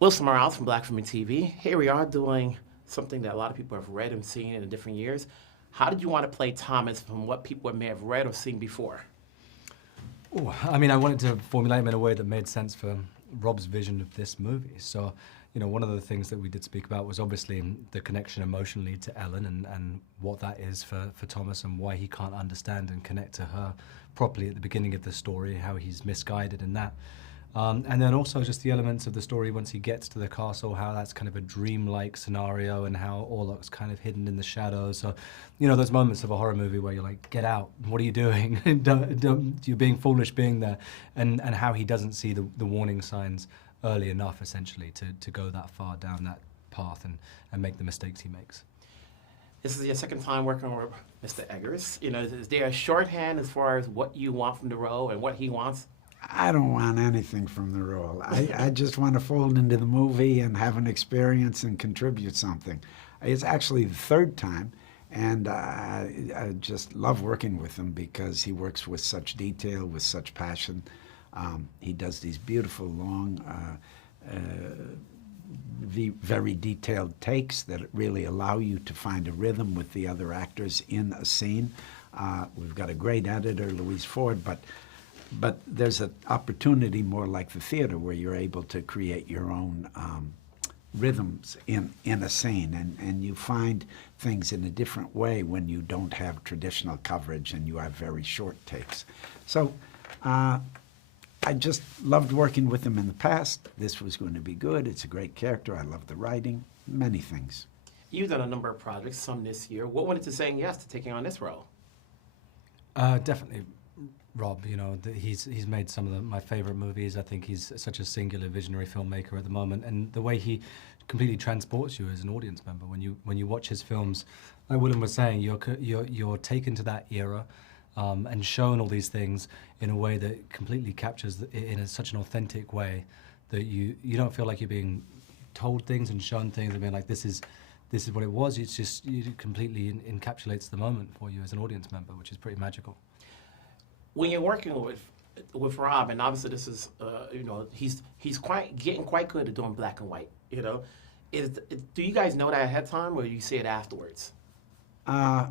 Wilson Morales from Black Filming TV. Here we are doing something that a lot of people have read and seen in different years. How did you want to play Thomas from what people may have read or seen before? Oh, I mean, I wanted to formulate him in a way that made sense for Rob's vision of this movie. So, you know, one of the things that we did speak about was obviously the connection emotionally to Ellen and what that is for Thomas and why he can't understand and connect to her properly at the beginning of the story, how he's misguided in that. And then also just the elements of the story once he gets to the castle, how that's kind of a dreamlike scenario and how Orlok's kind of hidden in the shadows. So, you know, those moments of a horror movie where you're like, get out, what are you doing? You're being foolish being there. And how he doesn't see the warning signs early enough, essentially, to go that far down that path and make the mistakes he makes. This is your second time working with Mr. Eggers. You know, is there a shorthand as far as what you want from the role and what he wants? I don't want anything from the role. I just want to fold into the movie and have an experience and contribute something. It's actually the third time, and I just love working with him because he works with such detail, with such passion. He does these beautiful, long, very detailed takes that really allow you to find a rhythm with the other actors in a scene. We've got a great editor, Louise Ford, but there's an opportunity more like the theater where you're able to create your own rhythms in a scene, and you find things in a different way when you don't have traditional coverage and you have very short takes. So I just loved working with him in the past. This was going to be good. It's a great character. I love the writing, many things. You've done a number of projects, some this year. What went into saying yes to taking on this role? Definitely Rob. You know, he's made some of my favorite movies. I think he's such a singular visionary filmmaker at the moment, and the way he completely transports you as an audience member when you watch his films, like Willem was saying, you're taken to that era and shown all these things in a way that completely captures it in such an authentic way that you don't feel like you're being told things and shown things and being like, this is what it was. It's just, it completely encapsulates the moment for you as an audience member, which is pretty magical. When you're working with Rob, and obviously this is, you know, he's getting quite good at doing black and white. You know, do you guys know that ahead of time, or do you see it afterwards? I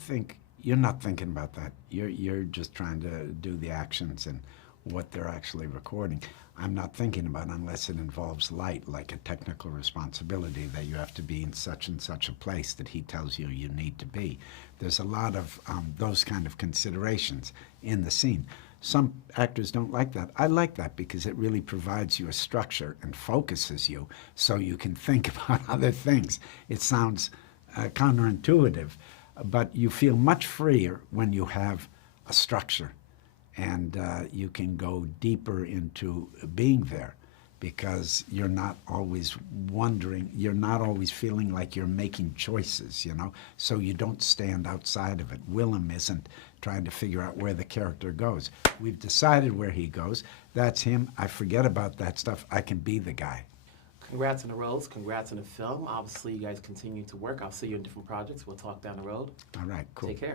think you're not thinking about that. You're just trying to do the actions and what they're actually recording. I'm not thinking about it unless it involves light, like a technical responsibility that you have to be in such and such a place that he tells you you need to be. There's a lot of those kind of considerations in the scene. Some actors don't like that. I like that because it really provides you a structure and focuses you so you can think about other things. It sounds counterintuitive, but you feel much freer when you have a structure, and you can go deeper into being there because you're not always wondering, you're not always feeling like you're making choices, you know, so you don't stand outside of it. Willem isn't trying to figure out where the character goes. We've decided where he goes. That's him. I forget about that stuff. I can be the guy. Congrats on the roles. Congrats on the film. Obviously, you guys continue to work. I'll see you in different projects. We'll talk down the road. All right, cool. Take care.